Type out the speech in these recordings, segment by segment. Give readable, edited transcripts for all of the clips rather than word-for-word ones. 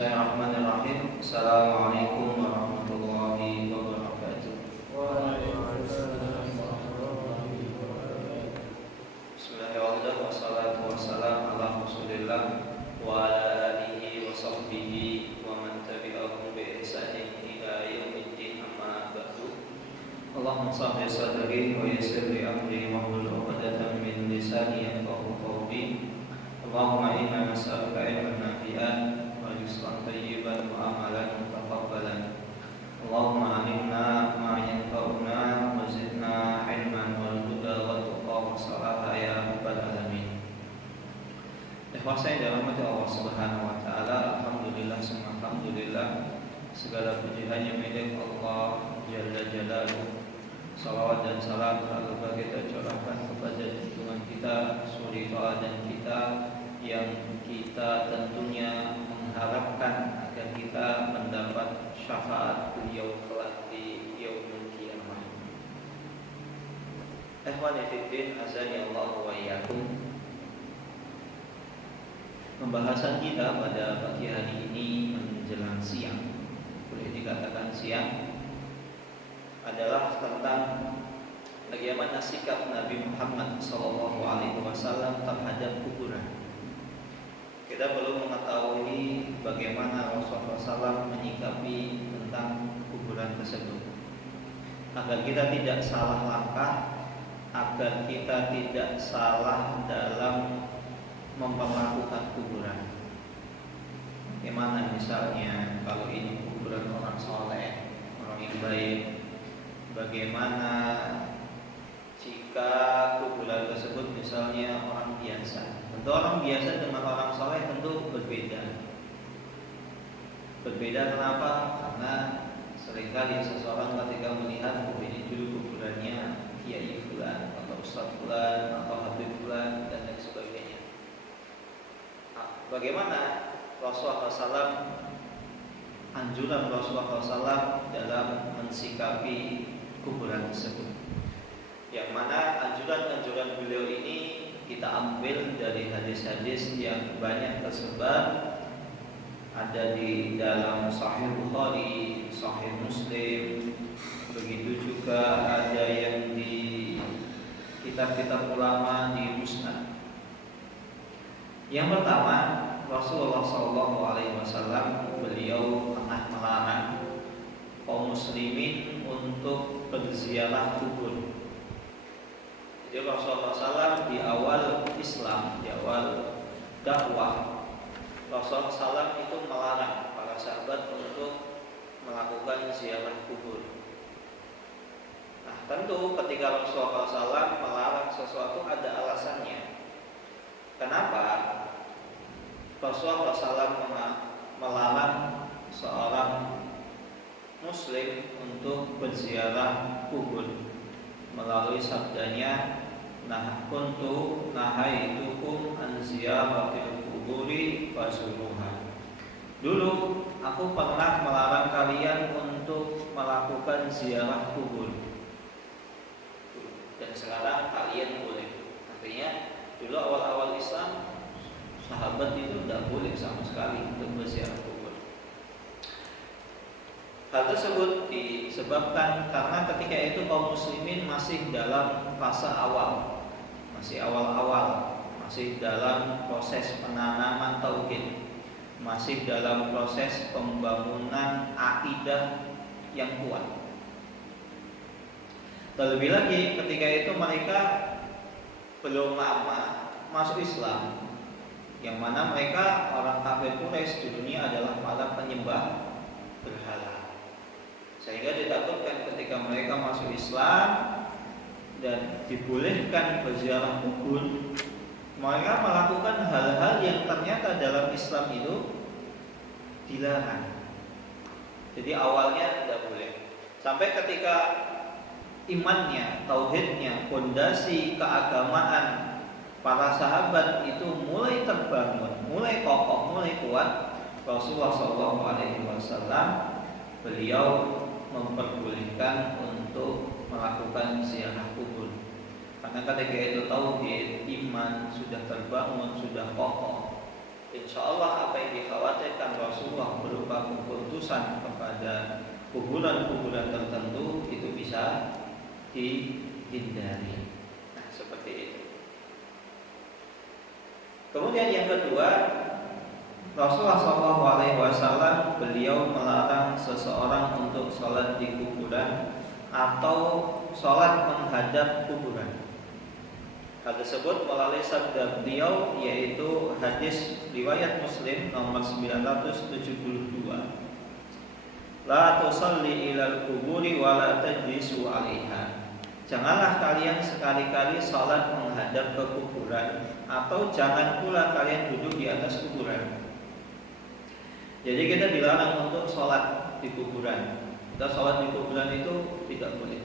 Bismillahirrahmanirrahim. Assalamualaikum warahmatullahi wabarakatuh. Bismillahirrahmanirrahim. Wassalatu wassalamu ala Rasulillah wa ala alihi wa sahbihi wa man tabi'ahum bi ihsanin ila yaumiddin, amma ba'du. Allahumma shalli sadri wa yassir li amri wa hlul 'uqdatam min lisani yafqahu qawli. Allahumma inna nas'aluka ilman nafi'an rizqan thayyiban wa amalan mutaqabbalan. Allahumma alimna ma yanfa'una wa zidna ilman wal huda wa tuqa wa salaha ya rabbal alamin. Ikhwas yang dirahmati Allah Subhanahu wa taala, alhamdulillah summa alhamdulillah, segala puji hanya milik Allah Jalla Jalaluhu. Salawat dan salam semoga kita curahkan kepada junjungan kita, suri tauladan kita yang kita tentunya mengharapkan agar kita mendapat syafaat beliau kelak di yaumul qiyamah. Ikhwani fiddin, azani Allah wa iyyakum. Pembahasan kita pada pagi hari ini menjelang siang, boleh dikatakan siang, adalah tentang bagaimana sikap Nabi Muhammad SAW terhadap kuburan. Kita perlu mengetahui bagaimana Rasulullah SAW menyikapi tentang kuburan tersebut, agar kita tidak salah langkah, agar kita tidak salah dalam memperlakukan kuburan. Bagaimana misalnya kalau ini kuburan orang soleh, orang yang baik, bagaimana jika kuburan tersebut misalnya orang biasa. Tentu orang biasa dengan orang soleh tentu berbeda. Berbeda kenapa? Karena seringkali seseorang ketika melihat ini dulu kuburannya Kiai Fulan atau Ustadz Fulan atau Habib Fulan dan lain sebagainya. Bagaimana Rasulullah SAW, anjuran Rasulullah SAW dalam mensikapi kuburan tersebut, yang mana anjuran-anjuran beliau ini kita ambil dari hadis-hadis yang banyak tersebar, ada di dalam Sahih Bukhari, Sahih Muslim, begitu juga ada yang di kitab-kitab ulama di Musnad. Yang pertama, Rasulullah SAW beliau pernah melarang kaum muslimin untuk berziarah kubur. Jadi Rasulullah SAW di awal Islam, di awal dakwah, Rasulullah SAW itu melarang para sahabat untuk melakukan ziarah kubur. Nah, tentu ketika Rasulullah SAW melarang sesuatu ada alasannya. Kenapa Rasulullah SAW melarang seorang Muslim untuk berziarah kubur? Melalui sabdanya, nah kuntu nahaitukum an ziyaratil quburi fazuruha. Dulu aku pernah melarang kalian untuk melakukan ziarah kubur, dan sekarang kalian boleh. Artinya dulu awal-awal Islam sahabat itu tidak boleh sama sekali untuk berziarah kubur. Hal tersebut disebabkan karena ketika itu kaum muslimin masih dalam fase awal, masih awal-awal, masih dalam proses penanaman tauhid, masih dalam proses pembangunan akidah yang kuat. Terlebih lagi ketika itu mereka belum lama masuk Islam, yang mana mereka orang kafir Quraisy di dunia adalah para penyembah berhala. Sehingga ditakutkan ketika mereka masuk Islam dan dibolehkan berziarah kubur, mereka melakukan hal-hal yang ternyata dalam Islam itu dilarang. Jadi awalnya tidak boleh. Sampai ketika imannya, tauhidnya, fondasi keagamaan para sahabat itu mulai terbangun, mulai kokoh, mulai kuat, Rasulullah SAW beliau memperbolehkan untuk melakukan ziarah kubur. Karena ketika itu tauhid, iman sudah terbangun, sudah kokoh, insya Allah apa yang dikhawatirkan Rasulullah berupa keputusan kepada kuburan-kuburan tertentu itu bisa dihindari. Nah, seperti itu. Kemudian yang kedua, Rasulullah SAW beliau melarang seseorang untuk sholat di kuburan atau sholat menghadap kuburan. Hal tersebut melalui sabda beliau, yaitu hadis riwayat Muslim nomor 972. La tusalli ilal kuburi wa la tajlisu 'alaiha. Janganlah kalian sekali-kali salat menghadap ke kuburan, atau jangan pula kalian duduk di atas kuburan. Jadi kita dilarang untuk salat di kuburan. Kita salat di kuburan itu tidak boleh.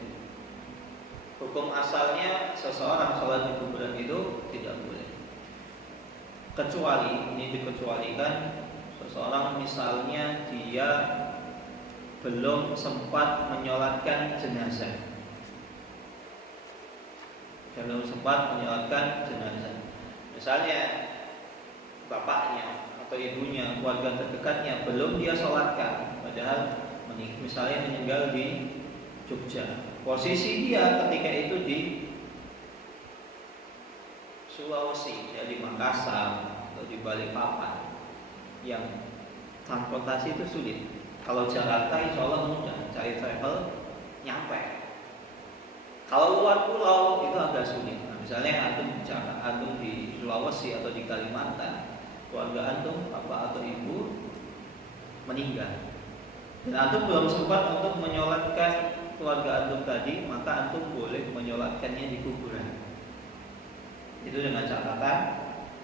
Hukum asalnya seseorang salat di kuburan itu tidak boleh. Kecuali, ini dikecualikan, seseorang misalnya dia belum sempat menyolatkan jenazah. Belum sempat menyolatkan jenazah. Misalnya bapaknya atau ibunya, keluarga terdekatnya belum dia sholatkan, padahal misalnya meninggal di Jogja. Posisi dia ketika itu di Sulawesi, ya di Makassar atau di Balikpapan, yang transportasi itu sulit. Kalau Jakarta insya Allah mudah, cari travel nyampe. Kalau luar pulau itu agak sulit. Nah, misalnya antum di Sulawesi atau di Kalimantan, keluarga antum, bapak atau ibu meninggal, dan antum belum sempat untuk menyolatkan keluarga antum tadi, maka antum boleh menyolatkannya di kuburan. Itu dengan catatan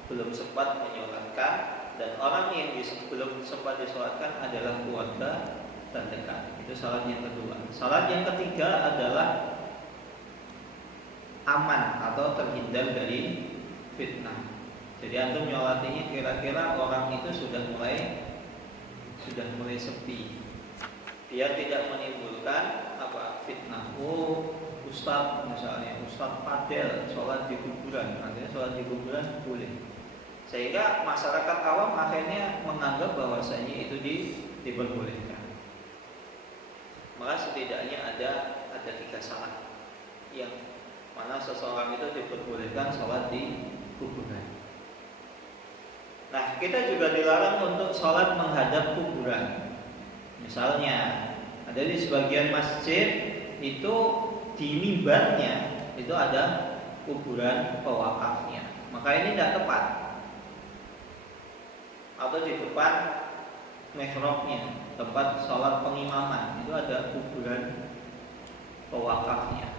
belum sempat menyolatkan, dan orang yang belum sempat disolatkan adalah keluarga terdekat. Itu salat yang kedua. Salat yang ketiga adalah aman atau terhindar dari fitnah. Jadi antum nyolatinya kira-kira orang itu sudah mulai sepi, biar tidak menimbulkan fitnah. Oh, Ustaz misalnya, Ustaz Fadel sholat di kuburan, artinya sholat di kuburan boleh. Sehingga masyarakat awam akhirnya menganggap bahwasanya itu diperbolehkan. Maka setidaknya ada 3 syarat yang mana seseorang itu diperbolehkan sholat di kuburan. Nah, kita juga dilarang untuk sholat menghadap kuburan. Misalnya ada di sebagian masjid itu di mimbarnya itu ada kuburan pewakafnya, maka ini tidak tepat. Atau di depan mihrabnya, tempat sholat pengimaman, itu ada kuburan pewakafnya,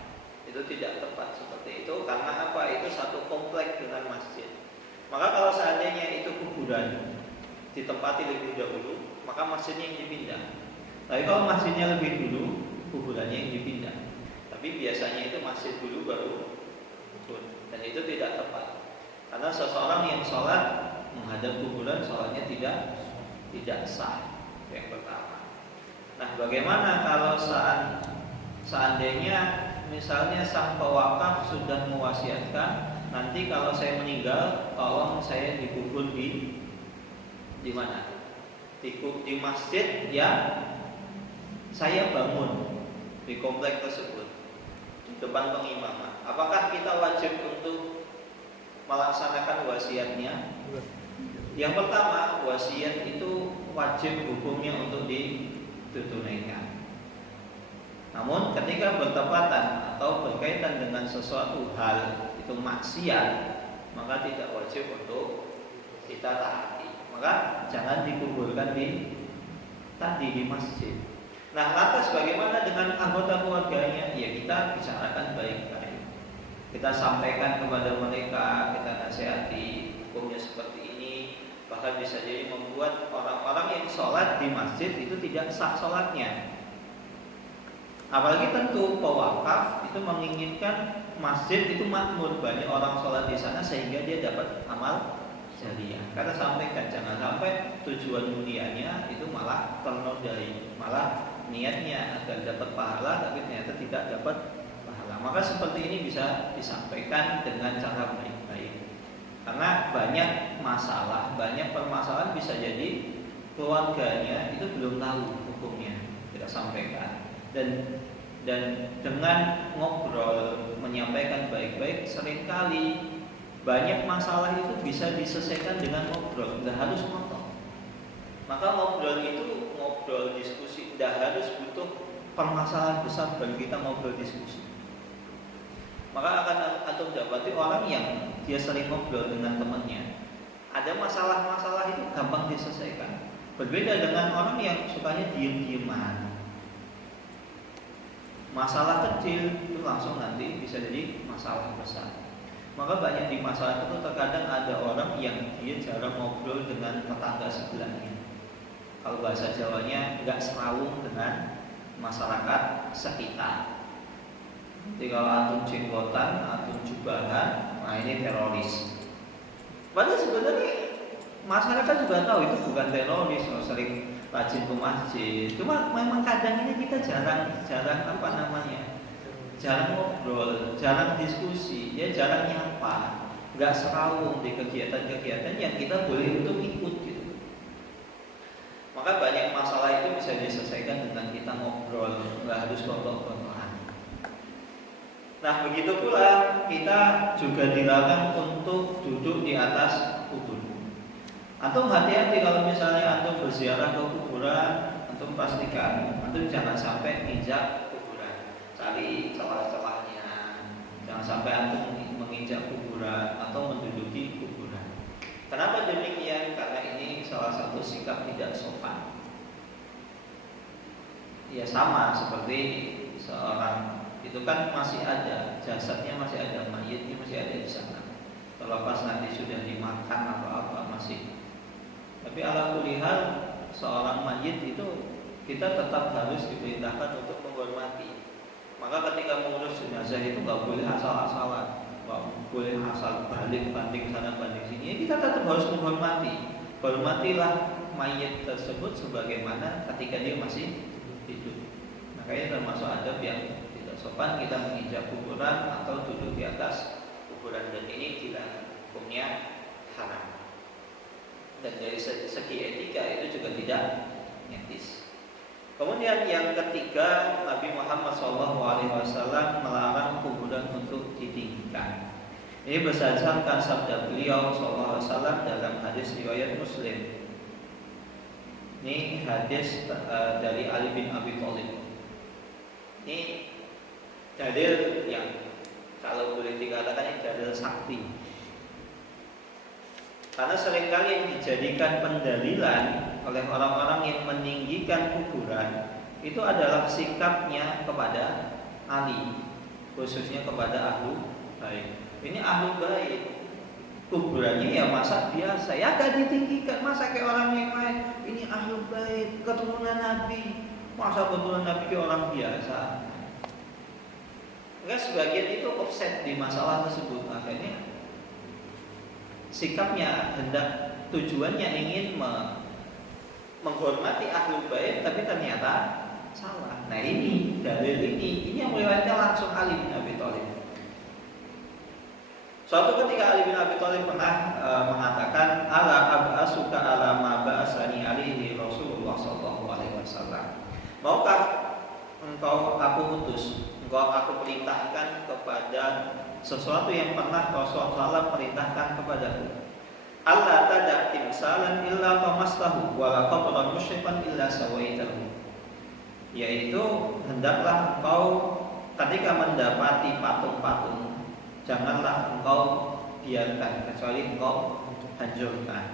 itu tidak tepat seperti itu. Karena apa? Itu satu komplek dengan masjid. Maka kalau seandainya itu kuburan ditempati lebih dahulu, maka masjidnya yang dipindah. Tapi kalau masjidnya lebih dulu, kuburannya yang dipindah. Tapi biasanya itu masjid dulu baru kubur, dan itu tidak tepat. Karena seseorang yang sholat menghadap kuburan, sholatnya tidak sah. Yang pertama. Nah, bagaimana kalau seandainya misalnya sang pewakaf sudah mewasiatkan, nanti kalau saya meninggal, tolong saya dikubur di mana? Di masjid yang saya bangun di komplek tersebut, di depan pengimaman. Apakah kita wajib untuk melaksanakan wasiatnya? Yang pertama, wasiat itu wajib hukumnya untuk ditunaikan. Namun ketika bertepatan atau berkaitan dengan sesuatu hal itu maksiat, maka tidak wajib untuk kita taati. Maka jangan dikuburkan di masjid. Nah, lantas bagaimana dengan anggota keluarganya? Ya, kita bicarakan baik-baik. Kita sampaikan kepada mereka, kita nasihati hukumnya seperti ini. Bahkan bisa jadi membuat orang-orang yang sholat di masjid itu tidak sah sholatnya. Apalagi tentu pewakaf itu menginginkan masjid itu makmur, banyak orang sholat di sana sehingga dia dapat amal jariah. Karena sampaikan jangan sampai tujuan mulianya itu malah ternodai, malah niatnya agar dapat pahala tapi ternyata tidak dapat pahala. Maka seperti ini bisa disampaikan dengan cara baik-baik. Karena banyak masalah, banyak permasalahan bisa jadi keluarganya itu belum tahu hukumnya, tidak sampaikan. Dan dengan ngobrol, menyampaikan baik-baik, seringkali banyak masalah itu bisa diselesaikan dengan ngobrol, tidak harus ngomong. Maka ngobrol itu ngobrol diskusi, tidak harus butuh permasalahan besar baru kita ngobrol diskusi. Maka akan antum dapati orang yang dia sering ngobrol dengan temannya, ada masalah-masalah itu gampang diselesaikan. Berbeda dengan orang yang sukanya diem-dieman. Masalah kecil itu langsung nanti bisa jadi masalah besar. Maka banyak di masalah itu terkadang ada orang yang dia jarang ngobrol dengan tetangga sebelahnya. Kalau bahasa Jawanya nggak serawung dengan masyarakat sekitar. Jadi kalau antum jenggotan, antum jubahan, nah ini teroris. Padahal sebenarnya masyarakat juga tahu itu bukan teroris, sering rajin ke masjid. Cuma memang kadang ini kita jarang ngobrol, jarang diskusi, ya jarang nyapa, nggak serawung di kegiatan-kegiatan yang kita boleh untuk ikut gitu. Maka banyak masalah itu bisa diselesaikan dengan kita ngobrol, nggak harus gontok-gontokan. Nah begitu pula kita juga dilarang untuk duduk di atas kubur. Antum hati-hati kalau misalnya antum berziarah ke kuburan, antum pastikan antum jangan sampai injak kuburan, cari celah-celahnya. Jangan sampai antum menginjak kuburan atau menduduki kuburan. Kenapa demikian? Karena ini salah satu sikap tidak sopan. Ya sama seperti seorang itu kan masih ada jasadnya, masih ada mayitnya, masih ada di sana. Terlepas nanti sudah dimakan atau apa masih. Tapi ala kulli hal seorang mayit itu kita tetap harus diperintahkan untuk menghormati. Maka ketika mengurus jenazah itu nggak boleh asal-asalan, nggak boleh asal balik banding sana banding sini. Ya, kita tetap harus menghormati. Hormatilah mayit tersebut sebagaimana ketika dia masih hidup. Makanya termasuk adab yang sopan kita menginjak kuburan atau duduk di atas kuburan, dan ini dilarang, hukumnya haram. Dan dari segi etika itu juga tidak etis. Kemudian yang ketiga, Nabi Muhammad SAW melarang kuburan untuk ditinggikan. Ini berdasarkan sabda beliau SAW dalam hadis riwayat Muslim. Ini hadis dari Ali bin Abi Thalib. Ini dalil yang kalau boleh dikatakan ini dalil sakti. Karena seringkali yang dijadikan pendalilan oleh orang-orang yang meninggikan kuburan itu adalah sikapnya kepada Ali, khususnya kepada ahlu bait. Ini ahlu bait, kuburannya ya masa biasa, ya gak ditinggikan, masa kayak orang yang lain. Ini ahlu bait, keturunan Nabi, masa keturunan Nabi kayak orang biasa. Enggak, sebagian itu offset di masalah tersebut. Akhirnya sikapnya hendak tujuannya ingin menghormati ahlul bait, tapi ternyata salah. Nah ini dalil ini yang meriwayatkan langsung Ali bin Abi Thalib. Suatu ketika Ali bin Abi Thalib pernah mengatakan, ala ab'asuka ala ma ba'asani alaihi Rasulullah sallallahu alaihi wasallam. Maukah engkau aku utus, aku perintahkan kepada sesuatu yang pernah Rasulullah perintahkan kepadaku. Allah tada timsalan illa qamastahu wa la qabran musyrifan illa sawaitahu. Yaitu hendaklah engkau ketika mendapati patung-patung, janganlah engkau biarkan kecuali engkau hancurkan.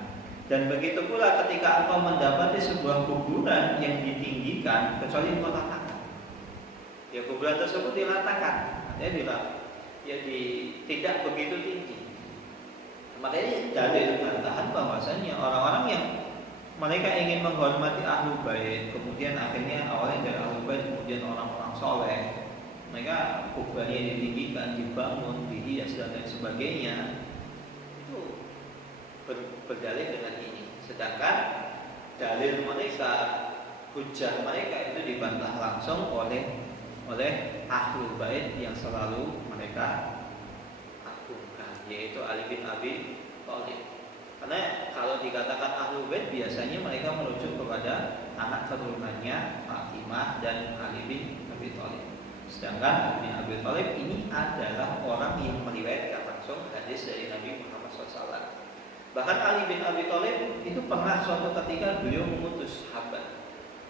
Dan begitu pula ketika engkau mendapati sebuah kuburan yang ditinggikan, kecuali engkau ratakan. Ya kuburan tersebut diratakan, tidak begitu tinggi. Makanya dalil bantahan bahwasanya orang-orang yang mereka ingin menghormati ahlu bait, kemudian akhirnya awalnya dari ahlu bait, kemudian orang-orang soleh, mereka kuburannya ditinggikan, dibangun, dihias dan lain sebagainya, itu berdalil dengan ini. Sedangkan dalil mereka, hujah mereka itu dibantah langsung oleh ahlul bait yang selalu mereka agungkan, yaitu Ali bin Abi Thalib. Karena kalau dikatakan Ahlul Bait biasanya mereka merujuk kepada anak keturunannya Fatimah dan Ali bin Abi Thalib. Sedangkan Ali bin Abi Thalib ini adalah orang yang meriwayatkan langsung hadis dari Nabi Muhammad SAW. Bahkan Ali bin Abi Thalib itu pernah suatu ketika beliau mengutus sahabat.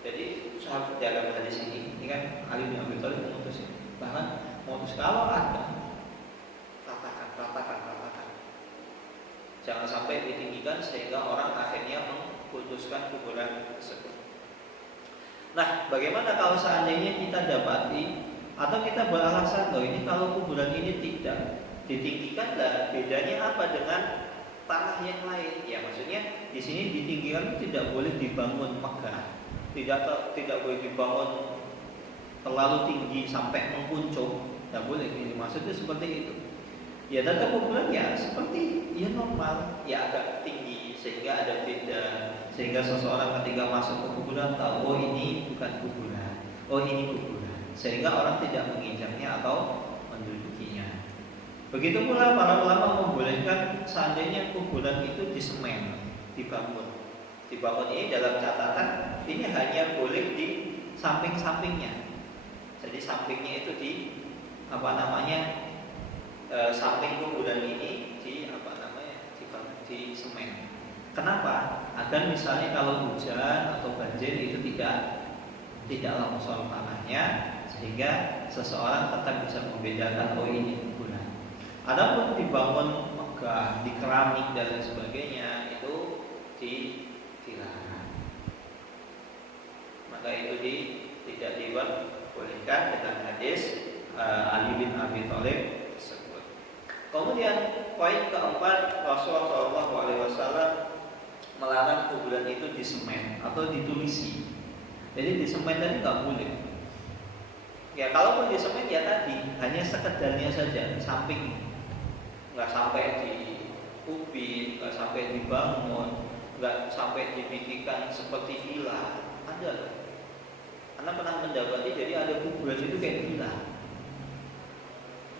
Jadi sahabat dalam hadis ini kan Ali bin Abi Thalib mengutus ini. Bahkan mengutus kalau ada ratakan. Jangan sampai ditinggikan sehingga orang akhirnya mengkultuskan kuburan tersebut. Nah, bagaimana kalau seandainya kita dapati atau kita beralasan bahwa ini kalau kuburan ini tidak ditinggikan, lah bedanya apa dengan tanah yang lain? Ya, maksudnya di sini ditinggikan tidak boleh dibangun megah, tidak boleh dibangun terlalu tinggi sampai mengkuncung, tidak boleh. Ini maksudnya seperti itu. Ya, dan kuburan ya seperti ya normal, ya agak tinggi sehingga ada beda, sehingga seseorang ketika masuk ke kuburan tahu, oh ini bukan kuburan, oh ini kuburan, sehingga orang tidak menginjaknya atau mendudukinya. Begitu pula para ulama membolehkan seandainya kuburan itu disemen, dibangun ini dalam catatan ini hanya boleh di samping-sampingnya. Jadi sampingnya itu di samping kuburan ini di semen. Kenapa? Agar misalnya kalau hujan atau banjir itu tidak longsor tanahnya, sehingga seseorang tetap bisa membedakan oh ini kuburan. Adapun dibangun megah, di keramik dan lain sebagainya itu dilarang. Maka itu tidak dibolehkan dengan hadis Ali bin Abi Thalib tersebut. Kemudian poin keempat, Rasulullah SAW melarang kuburan itu disemen atau ditulisi. Jadi disemen tadi nggak boleh. Ya kalaupun disemen ya tadi hanya sekedarnya saja di samping, nggak sampai diubin, nggak sampai dibangun, nggak sampai dibikinkan seperti villa. Ada. Karena pernah mendapati jadi ada kuburan itu kayak villa,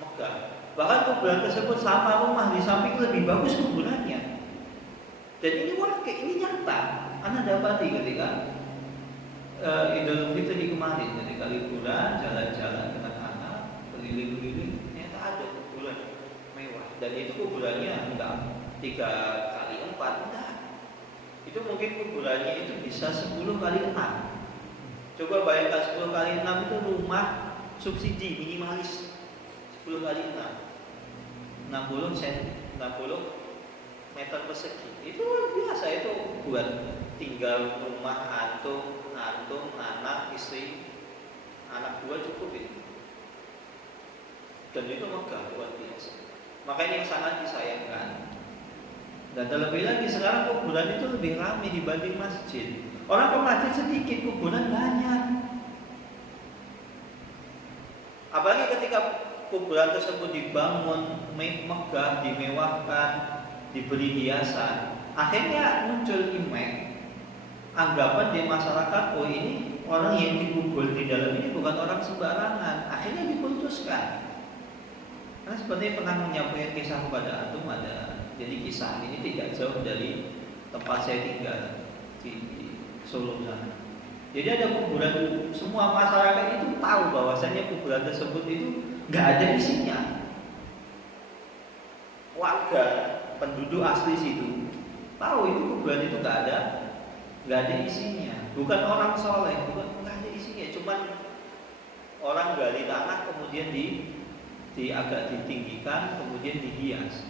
megah. Bahkan kuburan tersebut sama rumah di samping lebih bagus kuburannya. Dan ini ini nyata. Anda dapati ketika Idul Fitri kemarin, ketika liburan jalan-jalan dengan anak keliling-keliling, ternyata ada kuburan mewah. Dan itu kuburannya enggak 3 kali 4, enggak. Itu mungkin kuburannya itu bisa 10 kali 6. Coba bayangkan 10 kali 6 itu rumah subsidi minimalis 10 kali 6. 60 meter persegi. Itu biasa, itu buat tinggal rumah antum, anak, istri, anak buah cukup itu. Dan itu megah luar biasa. Makanya yang sangat disayangkan. Dan terlebih lagi sekarang kuburan itu lebih ramai dibanding masjid. Orang ke masjid sedikit, kuburan banyak. Apalagi ketika kuburan tersebut dibangun megah, dimewahkan, diberi hiasan, akhirnya muncul anggapan di masyarakat, oh ini orang yang dikubur di dalam ini bukan orang sembarangan, akhirnya dikultuskan. Karena seperti pernah menyampaikan kisah kepada antum, jadi kisah ini tidak jauh dari tempat saya tinggal di Solo sana. Jadi ada kuburan, semua masyarakat itu tahu bahwasanya kuburan tersebut itu nggak ada isinya. Warga penduduk asli situ tahu itu kuburan itu nggak ada isinya. Bukan orang soleh, nggak ada isinya. Cuman orang gali tanah kemudian agak ditinggikan, kemudian dihias,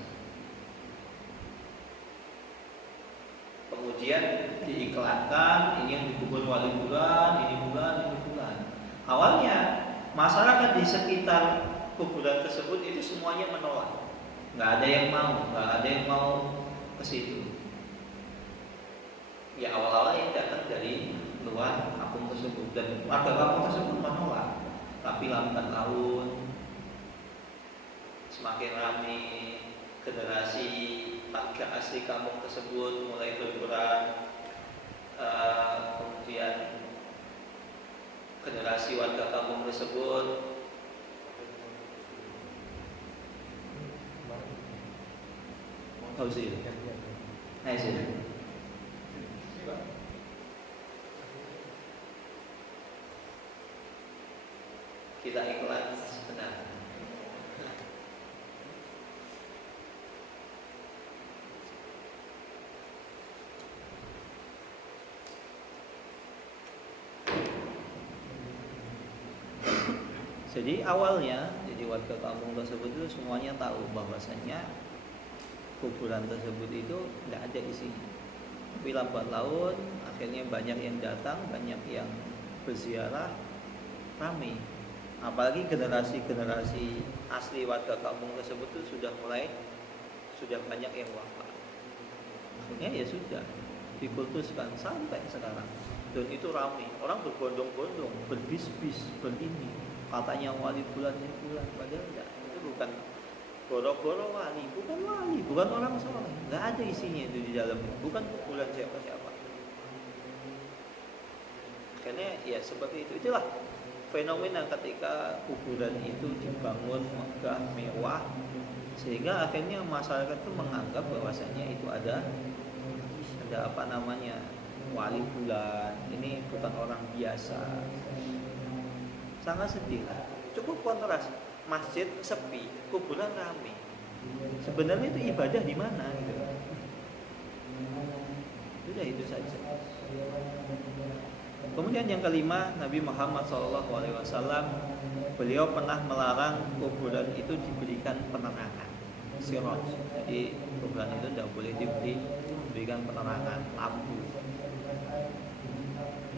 kemudian diiklankan ini yang dikubur wali bulan, ini bulan. Awalnya masyarakat di sekitar kuburan tersebut itu semuanya menolak, nggak ada yang mau ke situ. Ya awal-awal yang datang dari luar kampung tersebut, dan warga kampung tersebut menolak. Tapi lambat laun semakin ramai, generasi warga asli kampung tersebut mulai berkurang, kemudian generasi warga kampung tersebut Fauzi. Nah, sini. Kita iklan sebentar. Jadi awalnya, jadi warga kampung tersebut itu semuanya tahu bahwasanya kuburan tersebut itu tidak ada isinya. Tapi lambat laun akhirnya banyak yang datang, banyak yang berziarah, ramai. Apalagi generasi-generasi asli warga kampung tersebut itu sudah banyak yang wafat. Akhirnya ya sudah dikultuskan sampai sekarang. Dan itu ramai, orang berbondong-bondong, berbis-bis, berini. Katanya wali bulan, padahal enggak. Itu bukan boro-boro wali, bukan orang soleh. Enggak ada isinya itu di dalamnya, bukan kuburan siapa-siapa. Karena ya seperti itu. Itulah fenomena ketika kuburan itu dibangun megah, mewah, sehingga akhirnya masyarakat itu menganggap bahwasanya itu ada apa namanya, wali bulan. Ini bukan orang biasa. Sangat sedih. Cukup kontras, masjid sepi, kuburan ramai. Sebenarnya itu ibadah di mana gitu. Sudah itu saja. Kemudian yang kelima, Nabi Muhammad SAW, beliau pernah melarang kuburan itu diberikan penerangan, siraj. Jadi kuburan itu tidak boleh diberikan penerangan, lampu.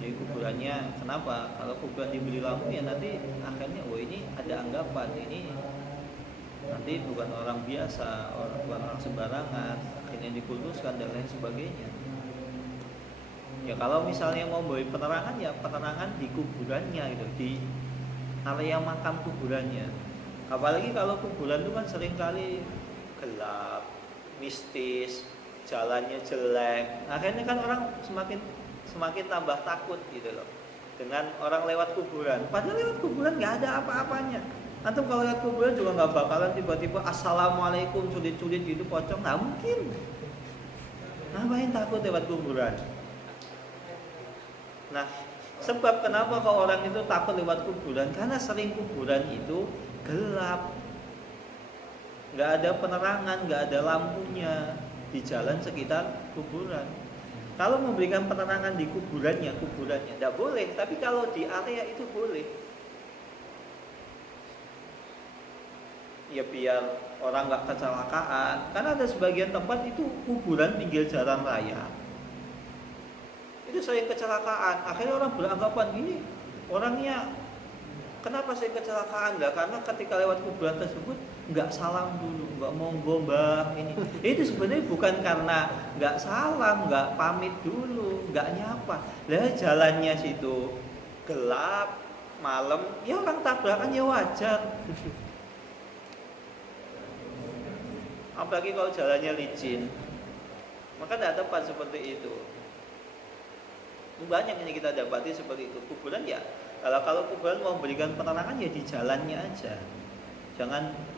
Jadi kuburannya, kenapa? Kalau kuburan diberi lampu ya nanti akhirnya, ini ada anggapan ini nanti bukan orang biasa, bukan orang sembarangan, akhirnya dikultuskan dan lain sebagainya. Ya kalau misalnya mau beri penerangan, ya penerangan di kuburannya gitu, di area makam kuburannya. Apalagi kalau kuburan itu kan seringkali gelap, mistis, jalannya jelek. Akhirnya kan orang semakin tambah takut gitu loh dengan orang lewat kuburan. Padahal lewat kuburan nggak ada apa-apanya. Antum kalau lewat kuburan juga nggak bakalan tiba-tiba assalamualaikum sulit-sulit gitu pocong, nggak mungkin. Ngapain takut lewat kuburan? Nah, sebab kenapa kalau orang itu takut lewat kuburan? Karena sering kuburan itu gelap, nggak ada penerangan, nggak ada lampunya di jalan sekitar kuburan. Kalau memberikan penerangan di kuburannya tidak boleh, tapi kalau di area itu boleh. Ya biar orang nggak kecelakaan. Karena ada sebagian tempat itu kuburan pinggir jalan raya, itu sering kecelakaan. Akhirnya orang beranggapan gini, orangnya kenapa sering kecelakaan? Enggak, karena ketika lewat kuburan tersebut nggak salam dulu, nggak monggo mbah ini. Itu sebenarnya bukan karena nggak salam, nggak pamit dulu, nggak nyapa. Lah jalannya situ gelap, malam, ya orang tabrakan ya wajar. Apalagi kalau jalannya licin, maka tidak tepat seperti itu. Banyak ini kita dapati seperti itu. Kuburan ya, kalau kuburan mau memberikan penerangan ya di jalannya aja.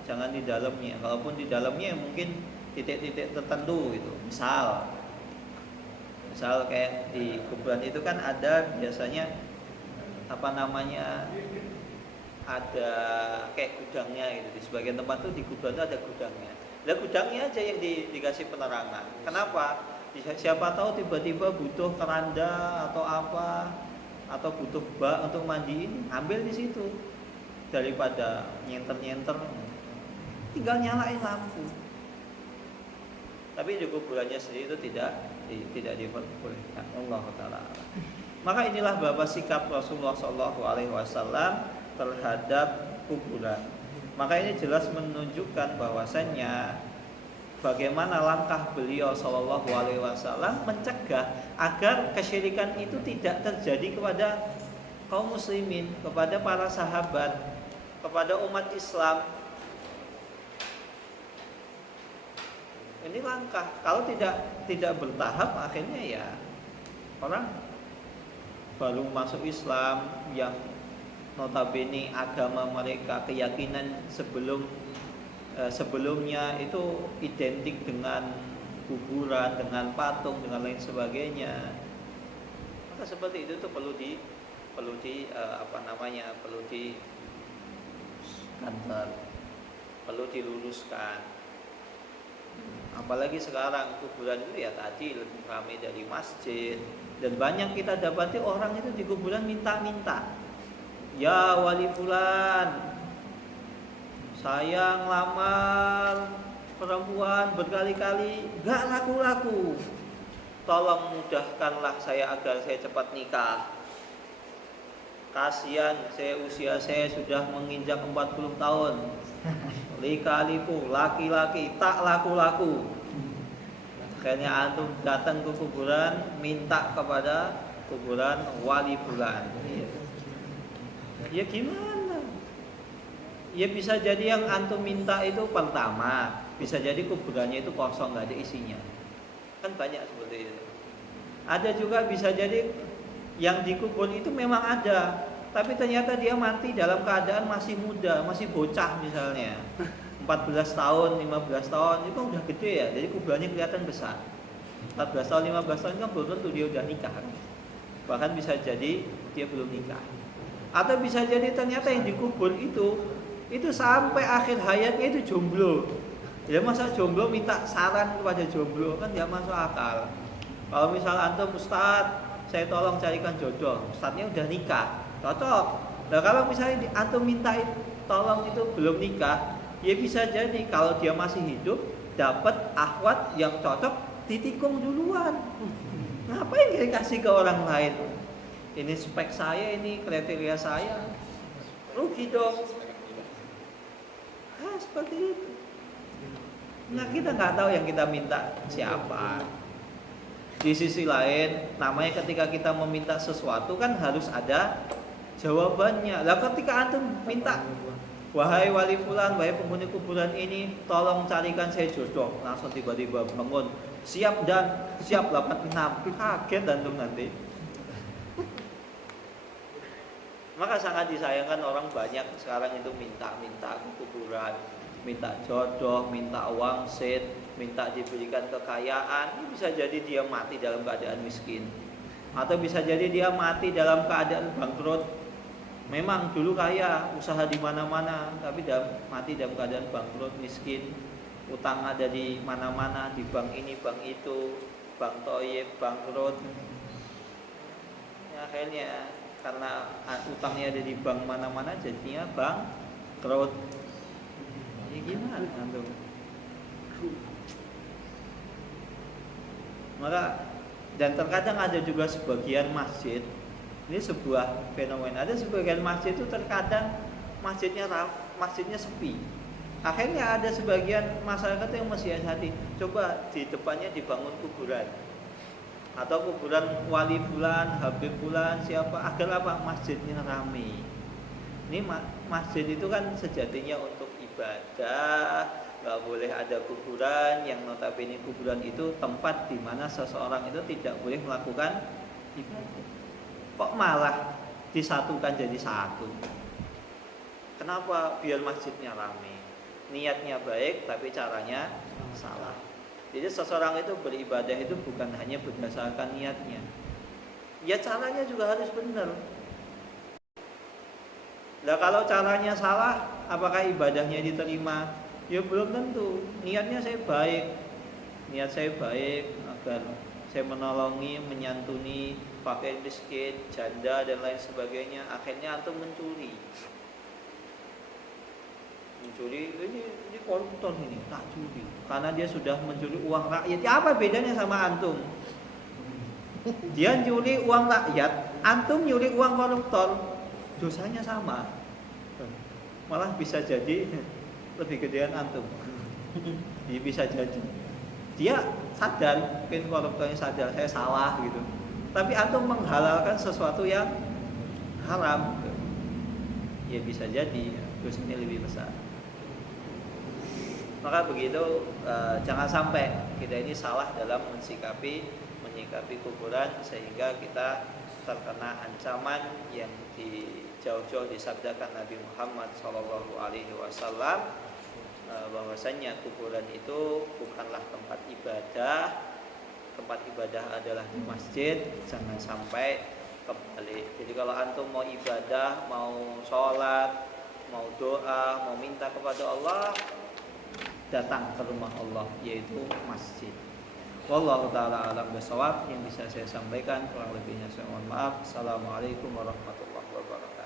Jangan di dalamnya. Kalaupun di dalamnya mungkin titik-titik tertentu gitu. Misal kayak di kuburan itu kan ada biasanya apa namanya, ada kayak gudangnya gitu. Di sebagian tempat tuh di kuburan itu ada gudangnya. Lah gudangnya aja yang dikasih penerangan. Kenapa? Siapa tahu tiba-tiba butuh keranda atau apa, atau butuh bak untuk mandiin, ambil di situ. Daripada nyenter-nyenter, tinggal nyalain lampu. Tapi di kuburannya sendiri itu tidak diperbolehkan. Allah Taala. Maka inilah beberapa sikap Rasulullah SAW terhadap kuburan. Maka ini jelas menunjukkan bahwasannya bagaimana langkah beliau SAW mencegah agar kesyirikan itu tidak terjadi kepada kaum muslimin, kepada para sahabat, kepada umat Islam. Ini langkah. Kalau tidak bertahap, akhirnya ya orang baru masuk Islam yang notabene agama mereka, keyakinan sebelumnya itu identik dengan kuburan, dengan patung, dengan lain sebagainya. Maka seperti itu tuh perlu di kantor, perlu diluluskan. Apalagi sekarang kuburan itu ya tadi lebih ramai dari masjid, dan banyak kita dapati orang itu di kuburan minta-minta. Ya wali fulan, saya ngelamar perempuan berkali-kali gak laku-laku. Tolong mudahkanlah saya agar saya cepat nikah. Kasihan usia saya sudah menginjak 40 tahun. Lika-liku laki-laki tak laku-laku. Akhirnya antum datang ke kuburan minta kepada kuburan wali fulan. Ya gimana? Ya bisa jadi yang antum minta itu pertama, bisa jadi kuburannya itu kosong, nggak ada isinya. Kan banyak seperti itu. Ada juga bisa jadi yang dikubur itu memang ada, tapi ternyata dia mati dalam keadaan masih muda, masih bocah misalnya 14 tahun, 15 tahun, itu kan udah gede ya, jadi kuburannya kelihatan besar. 14 tahun, 15 tahun kan belum tentu dia udah nikah. Bahkan bisa jadi dia belum nikah. Atau bisa jadi ternyata yang dikubur itu sampai akhir hayatnya itu jomblo. Ya masa jomblo minta saran kepada jomblo, kan gak masuk akal. Kalau misal antum, Ustaz, saya tolong carikan jodoh, Ustaznya udah nikah, cocok. Nah kalau misalnya antum minta tolong itu belum nikah, ya bisa jadi kalau dia masih hidup dapat akhwat yang cocok ditikung duluan. Ngapain dia kasih ke orang lain? Ini spek saya, ini kriteria saya, rugi dong. Seperti itu. Nah kita nggak tahu yang kita minta siapa. Di sisi lain, namanya ketika kita meminta sesuatu kan harus ada jawabannya. Lah ketika antum minta, wahai wali fulan, wahai penghuni kuburan ini, tolong carikan saya jodoh, langsung tiba-tiba bangun, siap 86, kaget antum nanti. Maka sangat disayangkan orang banyak sekarang itu minta-minta ke kuburan, minta jodoh, minta wangsit, minta diberikan kekayaan. Ini bisa jadi dia mati dalam keadaan miskin, atau bisa jadi dia mati dalam keadaan bangkrut. Memang dulu kaya, usaha di mana-mana, tapi mati dalam keadaan bangkrut, miskin, utang ada di mana-mana, di bank ini, bank itu, bank toyib, bangkrut. Ya, akhirnya karena utangnya ada di bank mana-mana jadinya bangkrut. Ya gimana tuh? Maka dan terkadang ada juga sebagian masjid, ini sebuah fenomena, ada sebagian masjid itu terkadang masjidnya sepi. Akhirnya ada sebagian masyarakat yang mensiasati, coba di depannya dibangun kuburan, atau kuburan wali fulan, habib fulan, siapa, agar apa? Masjidnya ramai. Ini masjid itu kan sejatinya untuk ibadah, nggak boleh ada kuburan yang notabene kuburan itu tempat di mana seseorang itu tidak boleh melakukan ibadah. Kok malah disatukan jadi satu? Kenapa? Biar masjidnya ramai. Niatnya baik tapi caranya salah. Jadi seseorang itu beribadah itu bukan hanya berdasarkan niatnya, ya caranya juga harus benar. Nah kalau caranya salah, apakah ibadahnya diterima? Ya belum tentu. Niat saya baik agar saya menolongi, menyantuni fakir miskin, janda dan lain sebagainya. Akhirnya antum mencuri, ini koruptor, ini tak curi karena dia sudah mencuri uang rakyat. Ya apa bedanya sama antum? Dia nyuri uang rakyat, antum nyuri uang koruptor, dosanya sama, malah bisa jadi lebih gedean antum. Dia bisa jadi dia sadar, mungkin koruptornya sadar saya salah gitu, tapi antum menghalalkan sesuatu yang haram, ya bisa jadi dosanya lebih besar. Maka begitu, jangan sampai kita ini salah dalam menyikapi kuburan sehingga kita terkena ancaman yang jauh-jauh disabdakan Nabi Muhammad SAW. bahwasanya kuburan itu bukanlah tempat ibadah. Tempat ibadah adalah di masjid, jangan sampai kembali. Jadi kalau antum mau ibadah, mau sholat, mau doa, mau minta kepada Allah, datang ke rumah Allah, yaitu masjid. Wallahu ta'ala alam bisawab. Yang bisa saya sampaikan, kurang lebihnya saya mohon maaf. Assalamualaikum warahmatullahi wabarakatuh.